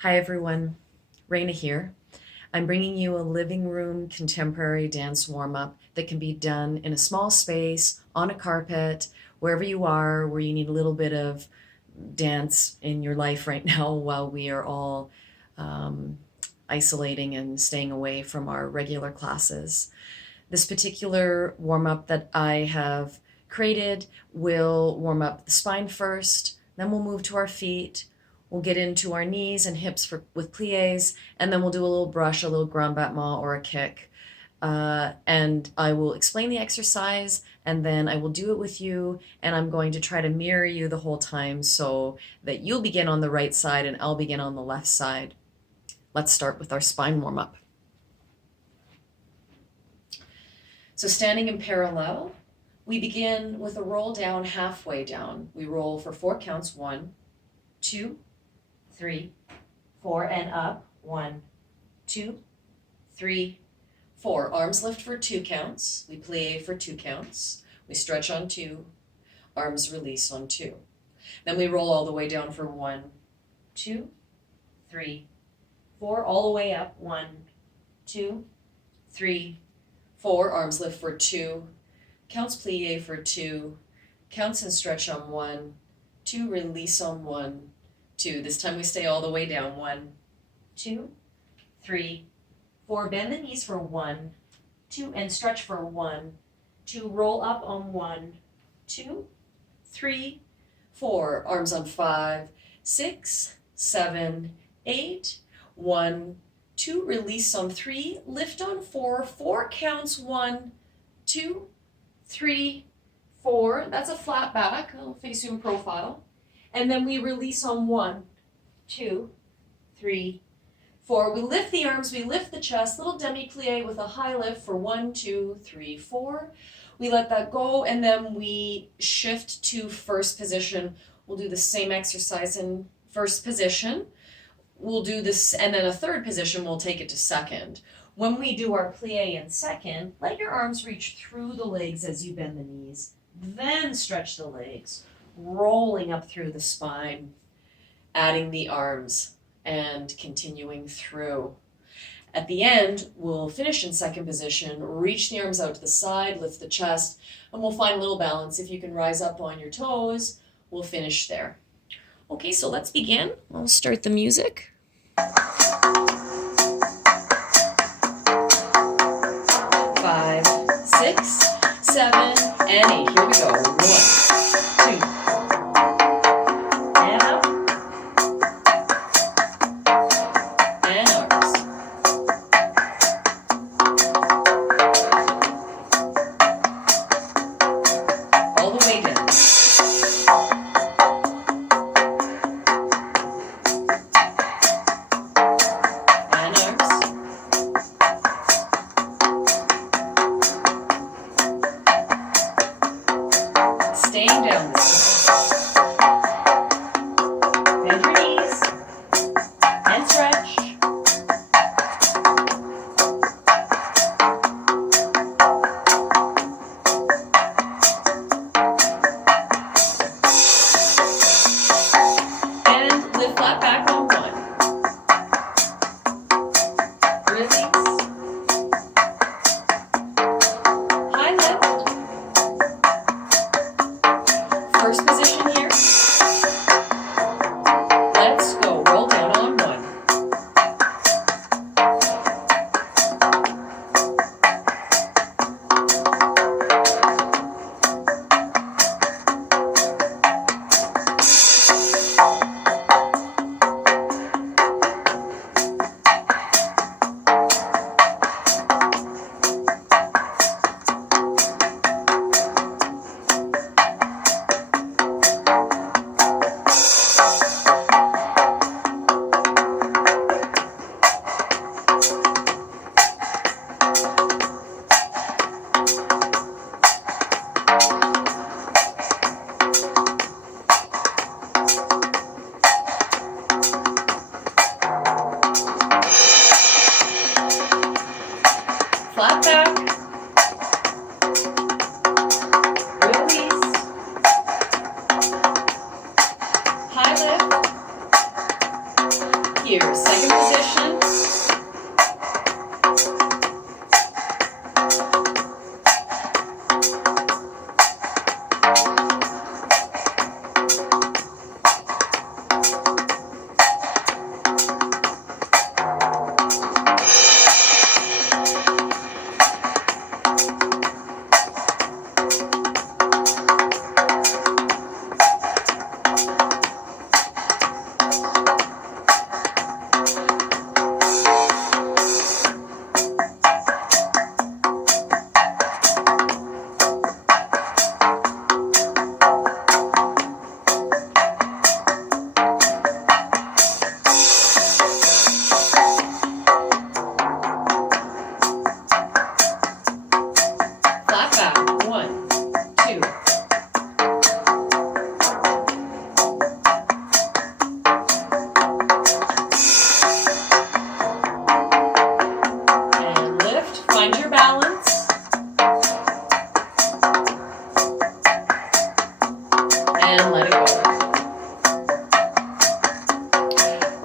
Hi everyone, Raena here. I'm bringing you a living room contemporary dance warm-up that can be done in a small space, on a carpet, wherever you are, where you need a little bit of dance in your life right now while we are all isolating and staying away from our regular classes. This particular warm-up that I have created will warm up the spine first, then we'll move to our feet. We'll get into our knees and hips with pliés, and then we'll do a little brush, a little grand battement or a kick. And I will explain the exercise, and then I will do it with you, and I'm going to try to mirror you the whole time so that you'll begin on the right side and I'll begin on the left side. Let's start with our spine warm-up. So standing in parallel, we begin with a roll down halfway down. We roll for 4 counts, 1, 2, 3, 4, and up, 1, 2, 3, 4. Arms lift for 2 counts. We plie for 2 counts. We stretch on 2. Arms release on 2. Then we roll all the way down for 1, 2, 3, 4. All the way up, 1, 2, 3, 4. Arms lift for 2. Counts plie for 2. Counts and stretch on 1, 2. Release on 1, 2. This time we stay all the way down. 1, 2, 3, 4. Bend the knees for 1, 2, and stretch for 1, 2. Roll up on 1, 2, 3, 4. Arms on 5, 6, 7, 8. 1, 2. Release on 3. Lift on 4. 4 counts. 1, 2, 3, 4. That's a flat back. I'll face you in profile. And then we release on 1, 2, 3, 4. We lift the arms, we lift the chest, little demi-plie with a high lift for 1, 2, 3, 4. We let that go, and then we shift to first position. We'll do the same exercise in first position. We'll do this, and then a third position, we'll take it to second. When we do our plie in second, let your arms reach through the legs as you bend the knees. Then stretch the legs, rolling up through the spine, adding the arms, and continuing through. At the end, we'll finish in second position, reach the arms out to the side, lift the chest, and we'll find a little balance. If you can rise up on your toes, we'll finish there. Okay, so let's begin. I'll start the music. 5, 6, 7, and 8. Here we go. 1, 2, and up, and arms. All the way down. And arms. Staying down this time. Bend your knees and stretch. And lift flat back on 1. Release. High lift. First position here. Let's go. Roll down on 1. here. Second position.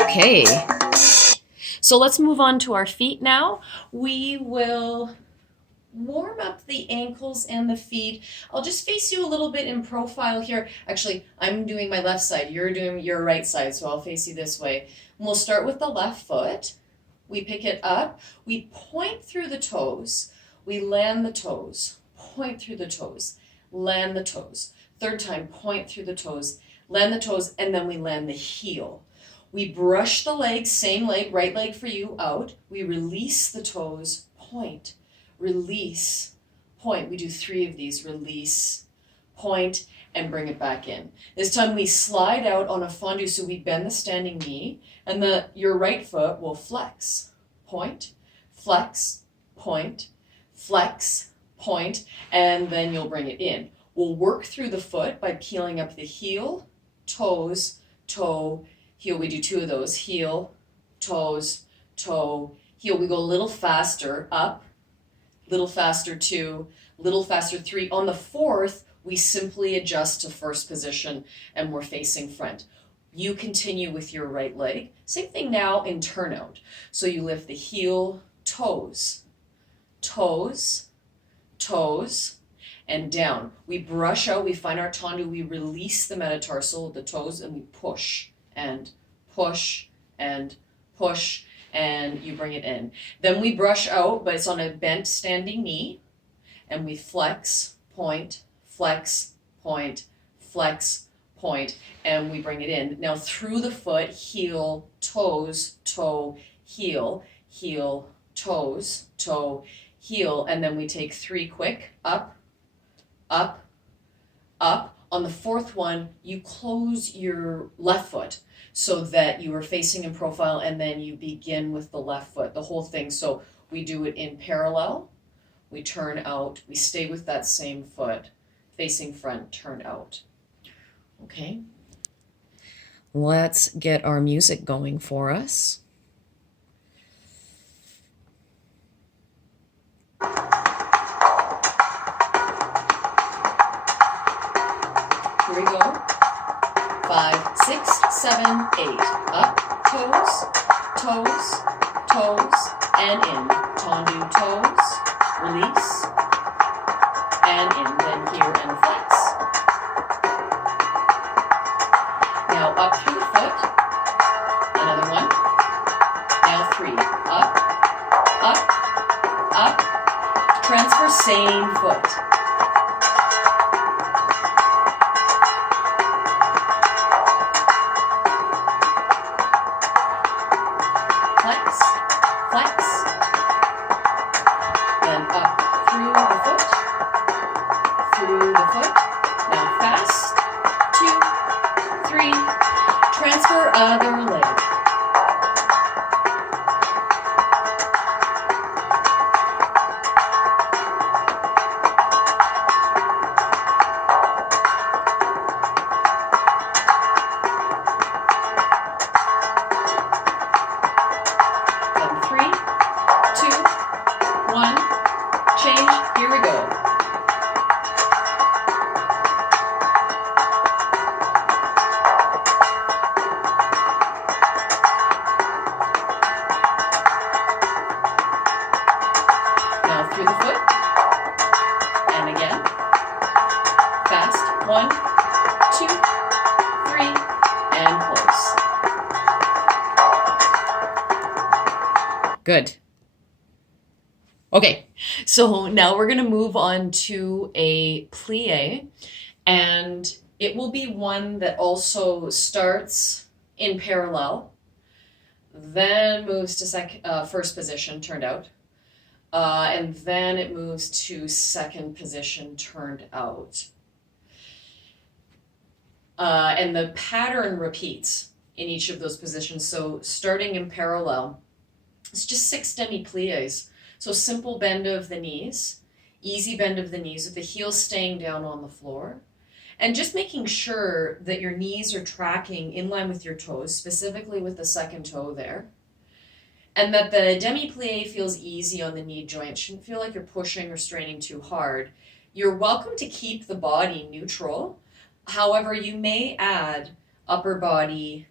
Okay, so let's move on to our feet now. We will warm up the ankles and the feet. I'll just face you a little bit in profile here. Actually, I'm doing my left side. You're doing your right side, so I'll face you this way. And we'll start with the left foot. We pick it up. We point through the toes. We land the toes. Point through the toes. Land the toes. Third time, point through the toes. Land the toes, and then we land the heel. We brush the legs, same leg, right leg for you, out. We release the toes, point, release, point. We do 3 of these, release, point, and bring it back in. This time we slide out on a fondue, so we bend the standing knee, and your right foot will flex, point, point, and then you'll bring it in. We'll work through the foot by peeling up the heel, toes, toe, heel. We do 2 of those. Heel, toes, toe, heel. We go a little faster, up, little faster 2, little faster 3. On the 4th, we simply adjust to first position and we're facing front. You continue with your right leg. Same thing now in turnout. So you lift the heel, toes, toes, toes, and down. We brush out, we find our tendu, we release the metatarsal, the toes, and we push. And push, and push, and you bring it in. Then we brush out, but it's on a bent standing knee, and we flex, point, and we bring it in. Now through the foot, heel, toes, toe, heel, heel, toes, toe, heel, and then we take 3 quick, up, up, up. On the 4th one, you close your left foot so that you are facing in profile, and then you begin with the left foot, the whole thing. So we do it in parallel, we turn out, we stay with that same foot, facing front, turn out. Okay, let's get our music going for us. Here we go. 5, 6, 7, 8. Up, toes, toes, toes, and in. Tendu toes, release, and in. Then here and flex. Now up through the foot. Another one. Now 3. Up, up, up. Transfer same foot. through the foot. And again. Fast. 1, 2, 3, and close. Good. Okay, so now we're going to move on to a plie, and it will be one that also starts in parallel, then moves to first position, turned out, and then it moves to second position, turned out. And the pattern repeats in each of those positions. So starting in parallel, it's just 6 demi-pliés. So simple bend of the knees, easy bend of the knees with the heels staying down on the floor. And just making sure that your knees are tracking in line with your toes, specifically with the second toe there. And that the demi-plié feels easy on the knee joint. Shouldn't feel like you're pushing or straining too hard. You're welcome to keep the body neutral. However, you may add upper body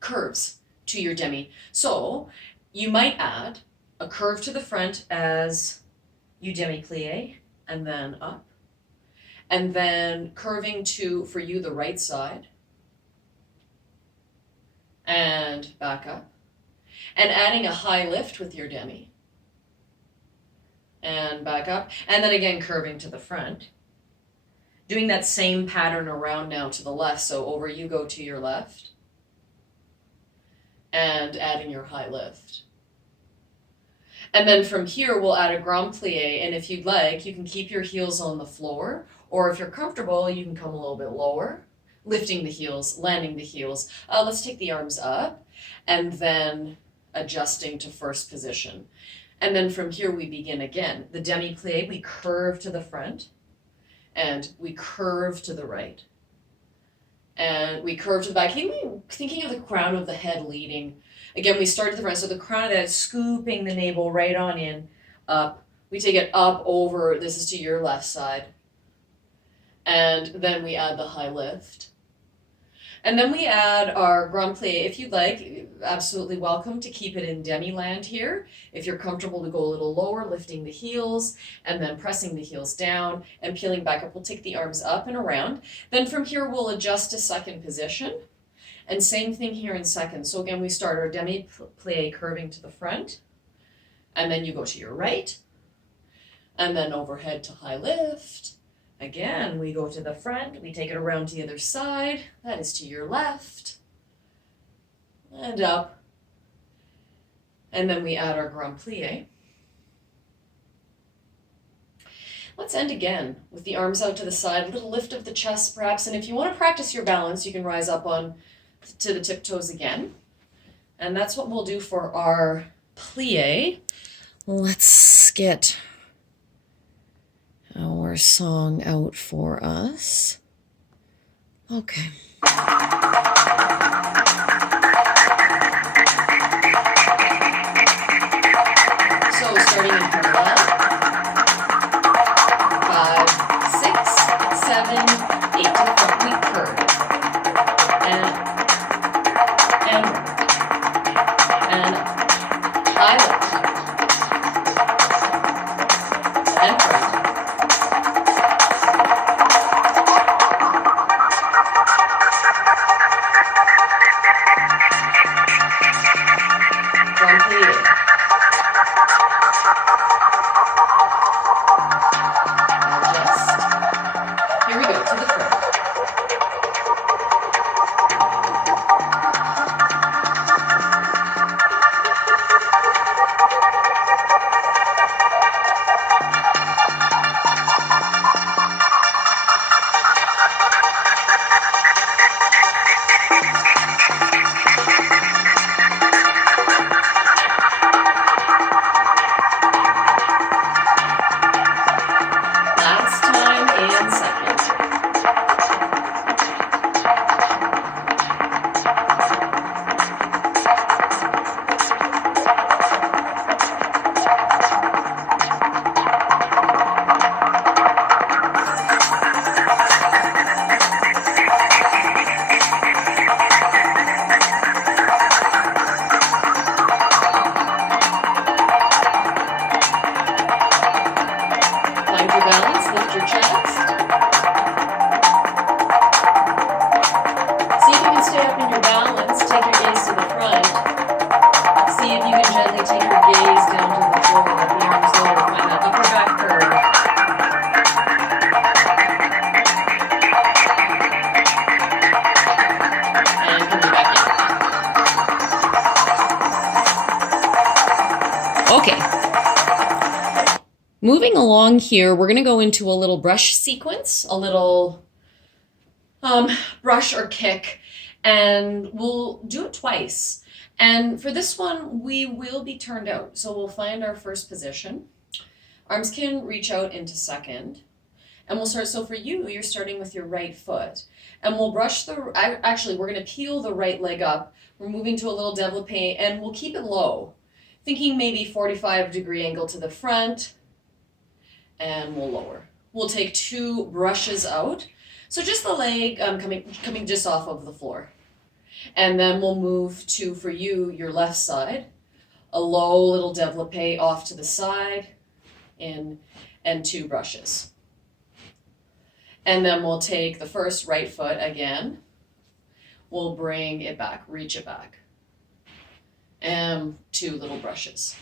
curves to your demi. So you might add a curve to the front as you demi-plié and then up. And then curving to, for you, the right side. And back up. And adding a high lift with your demi. And back up. And then again curving to the front. Doing that same pattern around now to the left. So over you go to your left. And adding your high lift. And then from here, we'll add a grand plie. And if you'd like, you can keep your heels on the floor. Or if you're comfortable, you can come a little bit lower. Lifting the heels, landing the heels. Let's take the arms up. And then adjusting to first position. And then from here, we begin again. The demi-plie, we curve to the front. And we curve to the right. And we curve to the back. Thinking of the crown of the head leading. Again, we start at the front. So the crown of the head, scooping the navel right on in, up. We take it up over, this is to your left side. And then we add the high lift. And then we add our grand plie. If you'd like, absolutely welcome to keep it in demi-land here. If you're comfortable to go a little lower, lifting the heels and then pressing the heels down and peeling back up. We'll take the arms up and around. Then from here, we'll adjust to second position. And same thing here in second. So again, we start our demi-plie curving to the front. And then you go to your right. And then overhead to high lift. Again, we go to the front, we take it around to the other side, that is to your left, and up, and then we add our grand plie. Let's end again with the arms out to the side, a little lift of the chest perhaps, and if you want to practice your balance, you can rise up on to the tiptoes again, and that's what we'll do for our plie. Let's get our song out for us. Okay. So starting in parallel. 5, 6, 7, 8 to the front. We curve. And high lift. And front. Okay. Moving along here, we're going to go into a little brush sequence, a little brush or kick, and we'll do it twice. And for this one, we will be turned out. So we'll find our first position. Arms can reach out into second. And we'll start, so for you, you're starting with your right foot. And we'll brush actually, we're going to peel the right leg up. We're moving to a little développé, and we'll keep it low. Thinking maybe 45-degree angle to the front, and we'll lower. We'll take 2 brushes out. So just the leg coming just off of the floor. And then we'll move to, for you, your left side, a low little développé off to the side, in, and 2 brushes. And then we'll take the first right foot again. We'll bring it back, reach it back. And 2 little brushes.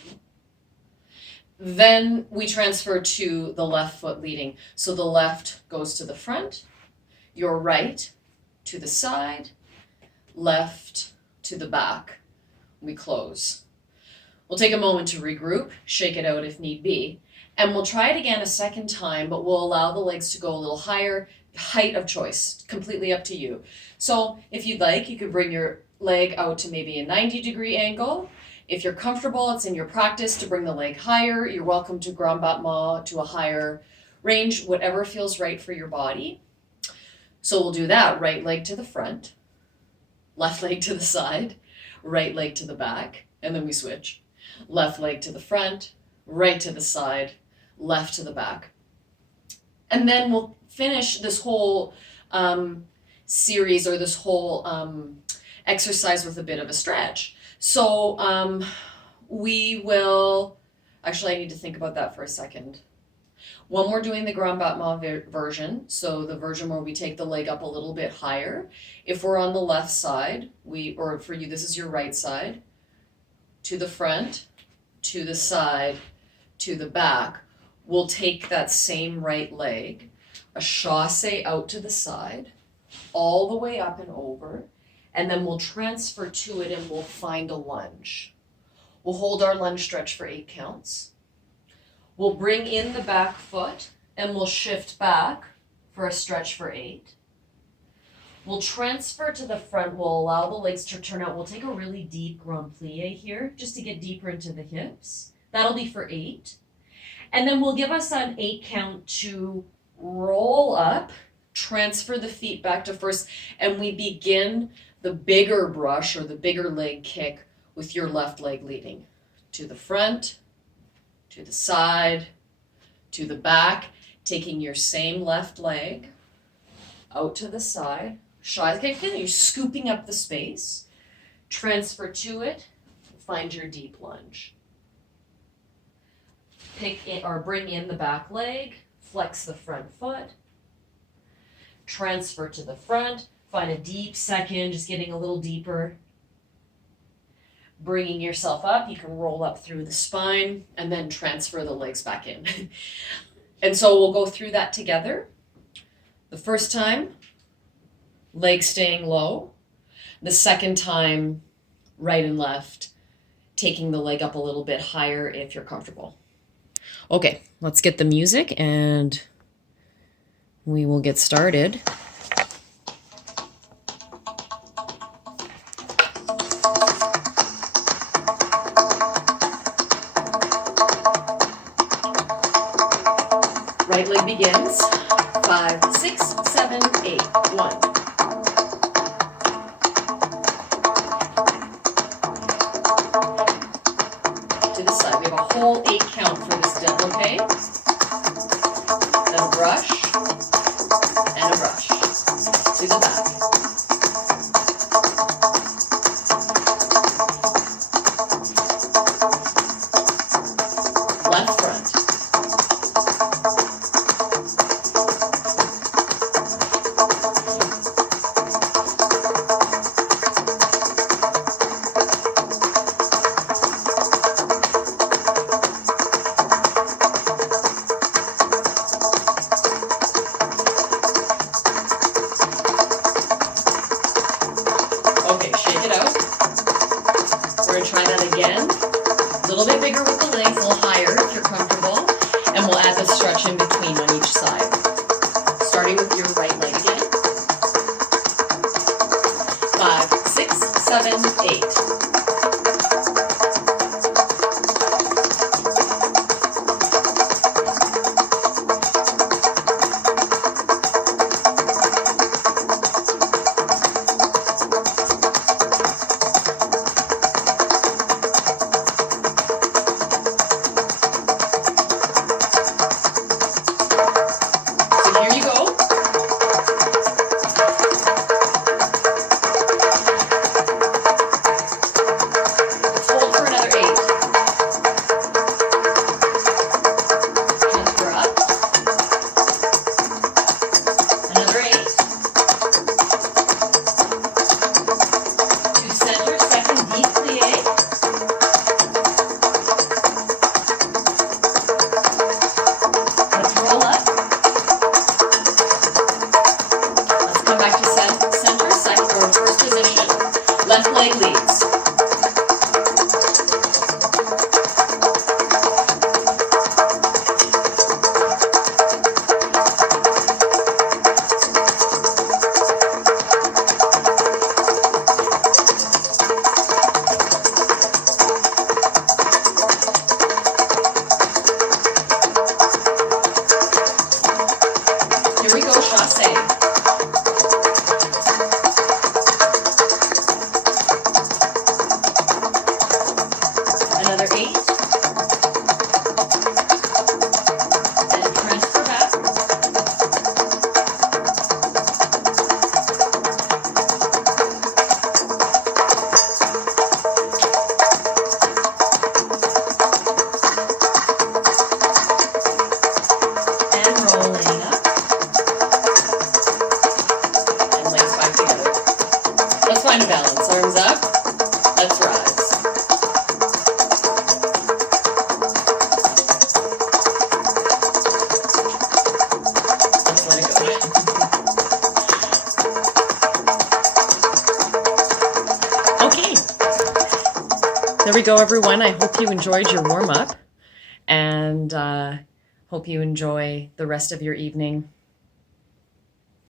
Then we transfer to the left foot leading. So the left goes to the front, your right to the side, left to the back. We close. We'll take a moment to regroup, shake it out if need be, and we'll try it again a second time, but we'll allow the legs to go a little higher, height of choice, completely up to you. So if you'd like, you could bring your leg out to maybe a 90-degree angle. If you're comfortable, it's in your practice to bring the leg higher. You're welcome to grand battement, to a higher range, whatever feels right for your body. So we'll do that. Right leg to the front, left leg to the side, right leg to the back, and then we switch. Left leg to the front, right to the side, left to the back. And then we'll finish this whole series, or this whole exercise, with a bit of a stretch. So we will, actually I need to think about that for a second. When we're doing the grand battement version, so the version where we take the leg up a little bit higher, if we're on the left side, or for you, this is your right side, to the front, to the side, to the back, we'll take that same right leg, a chassé out to the side, all the way up and over, and then we'll transfer to it and we'll find a lunge. We'll hold our lunge stretch for 8 counts. We'll bring in the back foot and we'll shift back for a stretch for 8. We'll transfer to the front. We'll allow the legs to turn out. We'll take a really deep grand plié here just to get deeper into the hips. That'll be for 8. And then we'll give us an 8 count to roll up, transfer the feet back to first, and we begin the bigger brush or the bigger leg kick with your left leg leading. To the front, to the side, to the back, taking your same left leg out to the side. You're scooping up the space. Transfer to it, find your deep lunge. Pick in, or bring in the back leg, flex the front foot, transfer to the front, find a deep second, just getting a little deeper. Bringing yourself up, you can roll up through the spine and then transfer the legs back in. And so we'll go through that together. The first time, legs staying low. The second time, right and left, taking the leg up a little bit higher if you're comfortable. Okay, let's get the music and we will get started. Right leg begins. 5, 6, 7, 8. 1. To the side. We have a whole 8 count for this développé. Then a brush and a brush. To the back. Left front. Okay, shake it out. We're going to try that again. A little bit bigger with the leg. There we go, everyone. I hope you enjoyed your warm-up, and hope you enjoy the rest of your evening.